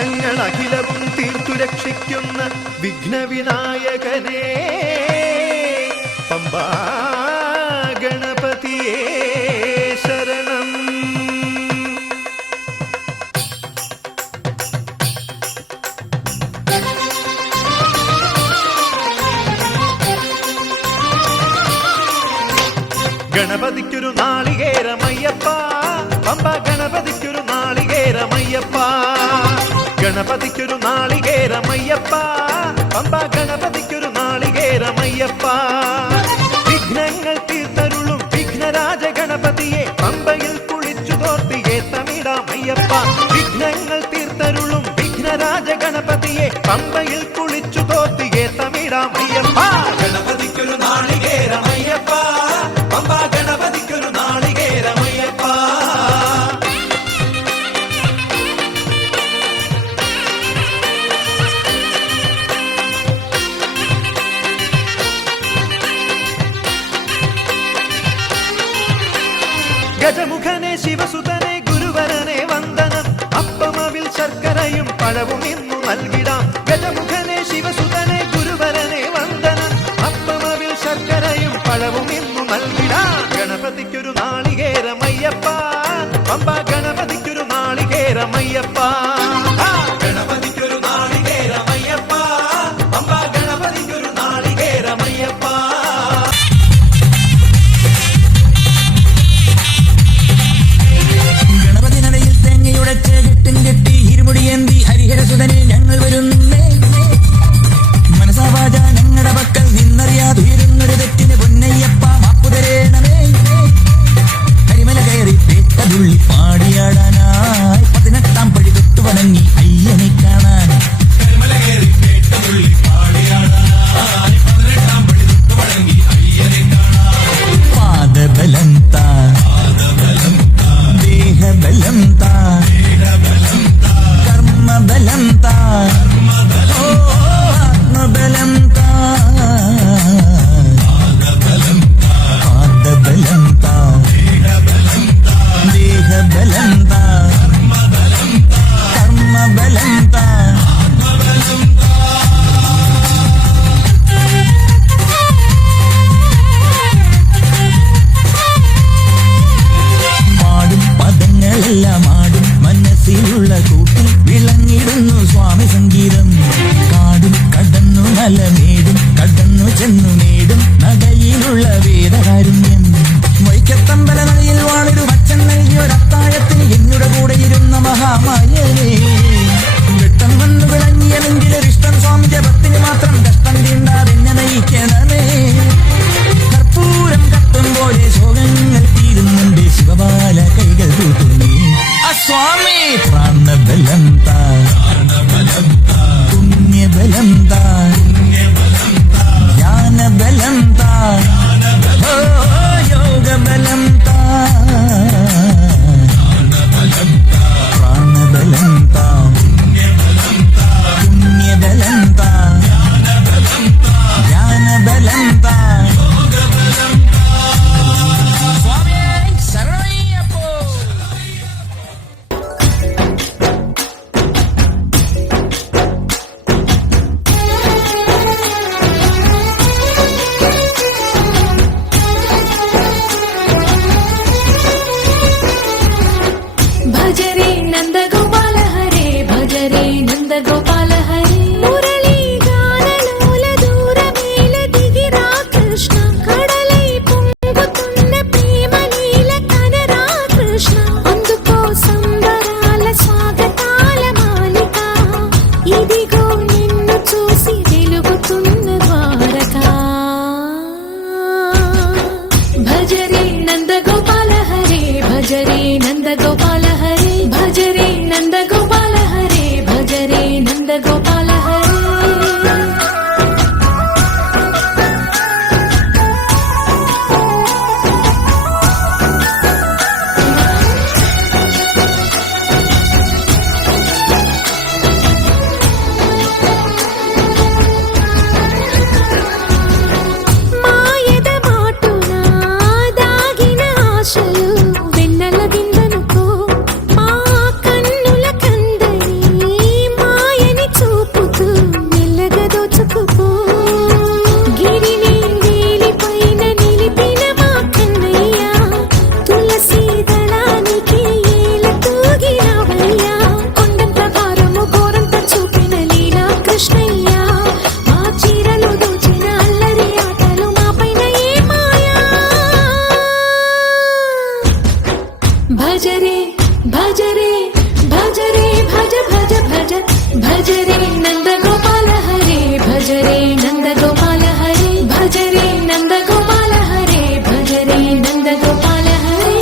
വിഘ്നങ്ങൾ അഖിലവും തീർത്തു രക്ഷിക്കുന്ന വിഘ്നവിനായകനേ പമ്പാ ഗണപതിയേ ശരണം. ഗണപതിക്കൊരു നാളികേരമയ്യപ്പ പമ്പ ഗണപതിക്കൊരു നാളികേരമയ്യപ്പ. ഗണപതിക്കൊരു നാളികേരമയ്യപ്പ പമ്പ ഗണപതിക്കൊരു നാളികേരമയ്യപ്പ. വിഘ്നങ്ങൾ തീർത്തരുളും വിഘ്നരാജ ഗണപതിയെ പമ്പയിൽ കുളിച്ചു തോർത്തിയെ തമിഴാമയ്യപ്പ. വിഘ്നങ്ങൾ തീർത്തരുളും വിഘ്നരാജ ഗണപതിയെ പമ്പയിൽ കുളിച്ചു തോർത്തിയെ തമിഴാമയ്യപ്പ. ഗണപതിക്കൊരു നാളികേരമയ്യപ്പ പമ്പ ഗണപതിക്കൊരു നാളികേരമയ്യപ്പ. ഗജമുഖനെ ശിവസുതനെ ഗുരുവരനെ വന്ദനം. അപ്പമവിൽ ശർക്കരയും പഴവും ഇന്നു നൽകിടാം. ഗജമുഖനെ ശിവസുതനെ ഗുരുവരനെ വന്ദനം. അപ്പമവിൽ ശർക്കരയും പഴവും ഇന്നു നൽകിടാം. ഗണപതിക്കൊരു നാളികേരമയ്യപ്പ പമ്പ ഗണപതിക്കൊരു നാളികേരമയ്യപ്പ. ഗണപതിക്കൊരു നാളികേരമയ്യപ്പ പമ്പ ഗണപതിക്കൊരു നാളികേരമയ്യപ്പ. കെട്ടി ഇരുമുടിയേന്തി ഹരിഹരസുതനെ ഞങ്ങൾ വരുന്നേ. മനസാവാച ഞങ്ങളുടെ പക്കൽ നിന്നറിയാതുയരുന്നൊരു തെറ്റിന് പൊന്നയ്യപ്പ മാപ്പുതരേണമേ. കരിമല കയറി പേട്ടതുള്ളി പാടിയാടാനായി 18 പടി തൊട്ടു വണങ്ങി അയ്യനെ കാണാൻ. കരിമല കയറി പേട്ടതുള്ളി പാടിയാടാനായി 18 പടി തൊട്ടു വണങ്ങി അയ്യനെ കാണാൻ. പാദബലം താ ദേഹബലം താ കർമ്മബലം താ ആത്മബലം താ പാദബലം താ ദേഹബലം താ കർമ്മബലം താ. മാടും പദങ്ങളെല്ലാം ആടും മനസ്സിലുള്ള കൂട്ടിൽ വിളങ്ങിടുന്നു സ്വാമി സംഗീതം. കാടും കടന്നു മലമേടും കടന്നു ചെന്നു നേടും നടയിലുള്ള വേദകാരുണ്യം. വൈക്കത്തമ്പല നദിയിൽ വാണൊരു വച്ചൻ നൽകിയൊരത്താഴത്തിന് എന്നുടെ കൂടെ ഇരുന്ന മഹാമായനെ. വെട്ടം വന്നു വിളങ്ങിയ നെഞ്ചിലൊരിഷ്ടം സ്വാമി ജപത്തിന് മാത്രം കഷ്ടം തീണ്ടാതെന്നെ നയിക്കണമേ. കർപ്പൂരം കത്തും പോലെ ശോകങ്ങൾ തീരുന്നുണ്ട് ശിവബാല കൈകൾ കൂട്ടുന്നേ. സ്വാമി പ്രാണബലം താ പുണ്യബലം താ ജ്ഞാനബലം താ യോഗബലം താ പ്രാണബലം താ പുണ്യബലം താ ജ്ഞാനബലം താ. ഭജരേ ഭജരേ ഭജരേ ഭജ ഭജ ഭജ ഭജരേ നന്ദഗോപാല ഹരേ ഭജരേ നന്ദഗോപാല ഹരേ ഭജരേ നന്ദഗോപാല ഹരേ ഭജരേ നന്ദഗോപാല ഹരേ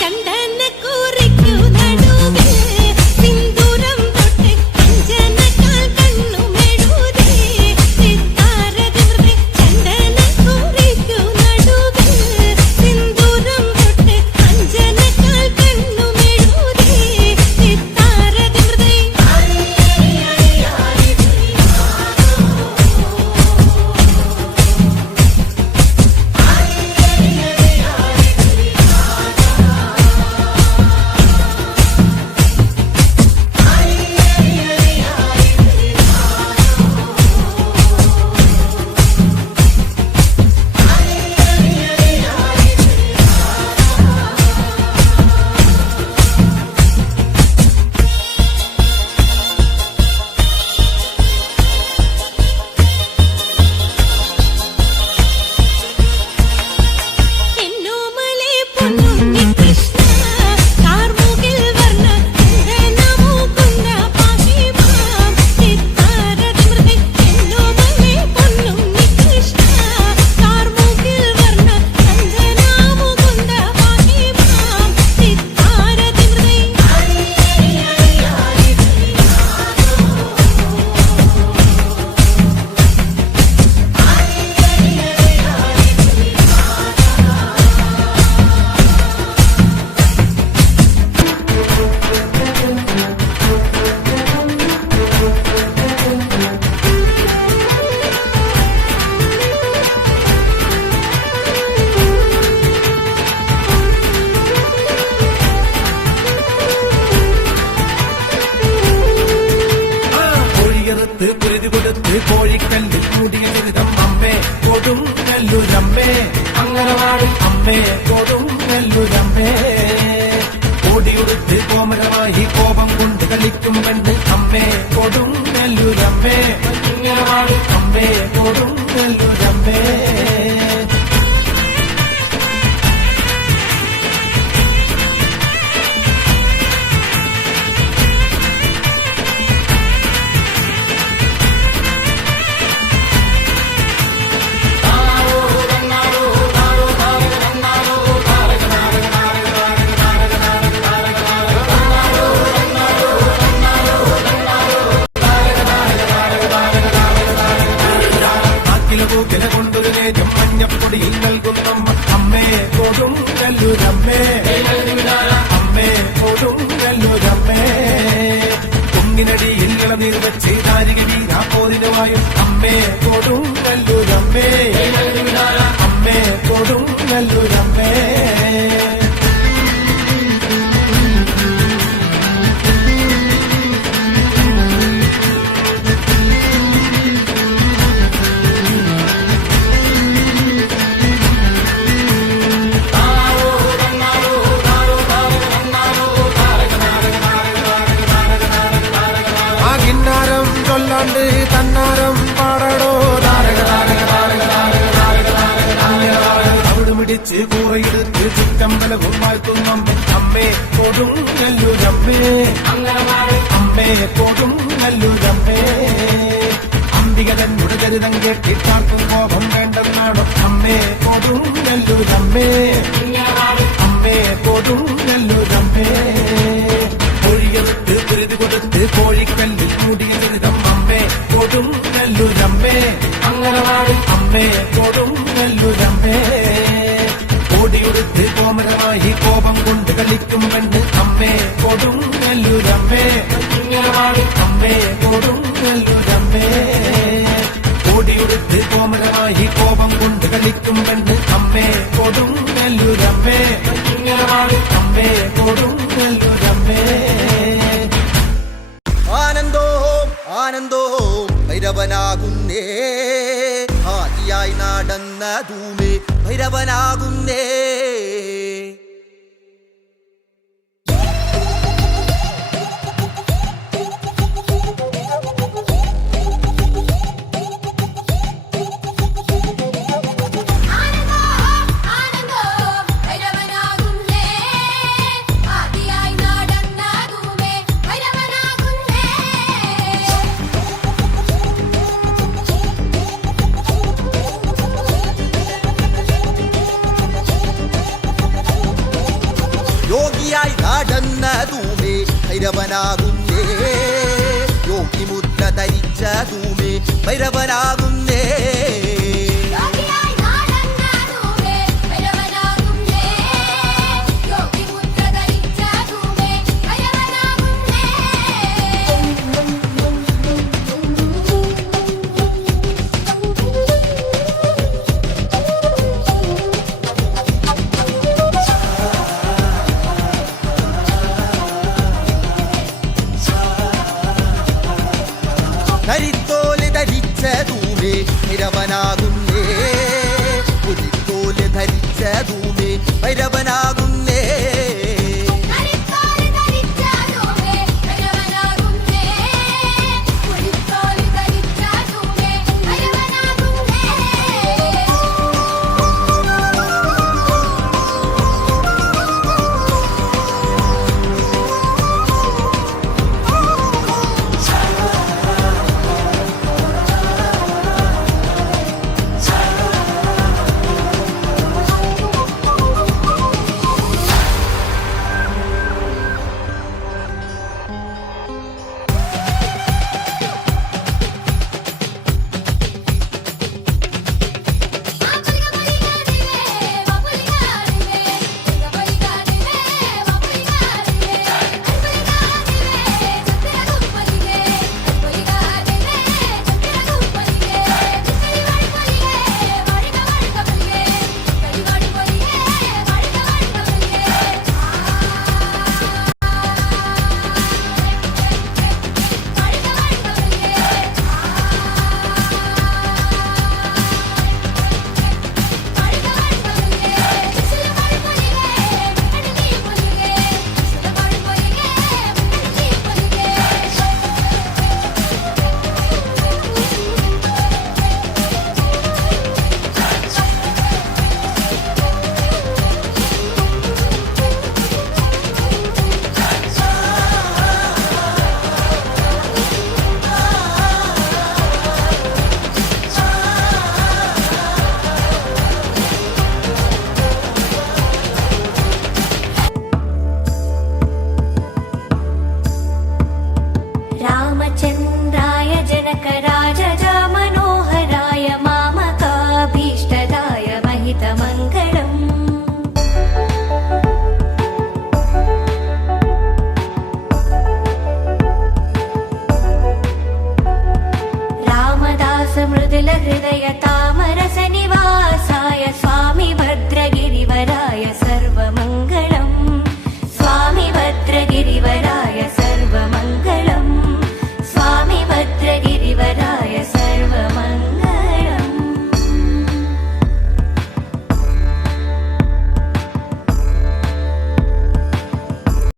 ചന്ദന കുറിക്കു നടുവേ സിന്ദൂരം തൊട്ട് അഞ്ജനകാൽ കണ്ണുമെഴുതേ സിത്താരതിമൃതേ ചന്ദന കുറിക്കു നടുവേ സിന്ദൂരം തൊട്ട് അഞ്ജനകാൽ കണ്ണുമെഴുതേ സിത്താരതിമൃതേ എന്നോമലേ പൊന്നുണ്ണി കൃഷ്ണ കാർമുകിൽ വർണ്ണ ചന്ദനമുകുന്ദ പാഹിമാം സിത്താരതിമൃതേ എന്നോമലേ പൊന്നുണ്ണി കൃഷ്ണ കാർമുകിൽ വർണ്ണ ചന്ദനമുകുന്ദ പാഹിമാം സിത്താരതിമൃതേ കോഴിയറുത്ത് കുരുതി കൊടുത്ത് കോഴിക്കല്ലിൽ മൂടിയ ദുരിതം അമ്മേ കൊടും നെല്ലുരമ്മേ അങ്കനവാടി അമ്മേ കൊടും നെല്ലുരമ്മേ ഓടിയുടുത്ത് കോമരമായി കോപം കൊണ്ട് കളിക്കും പെണ്ണ് അമ്മേ കൊടും നെല്ലുരമ്മേ അങ്കനവാടി അമ്മേ കൊടും നെല്ലുരമ്മേ കില കൊണ്ടൊരു നേരം മഞ്ഞപ്പൊടിയിൽ നൽകുന്നമ്മ അമ്മേ കൊടും നെല്ലുരമ്മേ അമ്മേ കൊടും നെല്ലുരമ്മേ കുന്നിനടിയിൽ ഇളനീർ വെച്ച് ദാരിക വീരാപ്പോതിനുമായും അമ്മേ കൊടും നെല്ലുരമ്മേ അമ്മേ കൊടും നെല്ലുരമ്മേ ചൊല്ലാണ്ട് തന്നാരം പാടടോ അവിടുമിടിച്ച് കൂറയെടുത്ത് ചുറ്റമ്പലവും വാഴ്ത്തുന്നമ്മ അമ്മേ കൊടും നെല്ലുരമ്മേ അമ്മേ കൊടും നെല്ലുരമ്മേ അംബികതൻ മുടകരുതം കേട്ടിട്ടാർക്കും കോപം വേണ്ടെന്നാണോ അമ്മേ കൊടും നെല്ലുരമ്മേ അമ്മേ കൊടും നെല്ലുരമ്മേ കോഴിയെടുത്ത് കുരുതി കൊടുത്ത് കോഴിക്കല്ലിൽ മൂടിയ ദുരിതം അമ്മേ കൊടും നെല്ലുരമ്മേ അങ്കനവാടി അമ്മേ കൊടും നെല്ലുരമ്മേ ഓടിയുടുത്ത് കോമരമായി കോപം കൊണ്ട് കളിക്കും പെണ്ണ് അമ്മേ കൊടും നെല്ലുരമ്മേ അങ്കനവാടി അമ്മേ കൊടും നെല്ലുരമ്മേ ഓടിയുടുത്ത് കോമരമായി കോപം കൊണ്ട് കളിക്കും പെണ്ണ് അമ്മേ കൊടും നെല്ലുരമ്മേ അങ്കനവാടി അമ്മേ കൊടും നെല്ലുരമ്മേ ആനന്ദോ ആനന്ദോ ഭൈരവനാകുന്നേ ആദിയായി നടന്ന ധൂമേ ഭൈരവനാകുന്നേ യോഗിയായി നടന്നതുമേ ഭൈരവനാകുന്നേ യോഗി മുദ്ര ധരിച്ചതുമേ ഭൈരവനാകുന്നേ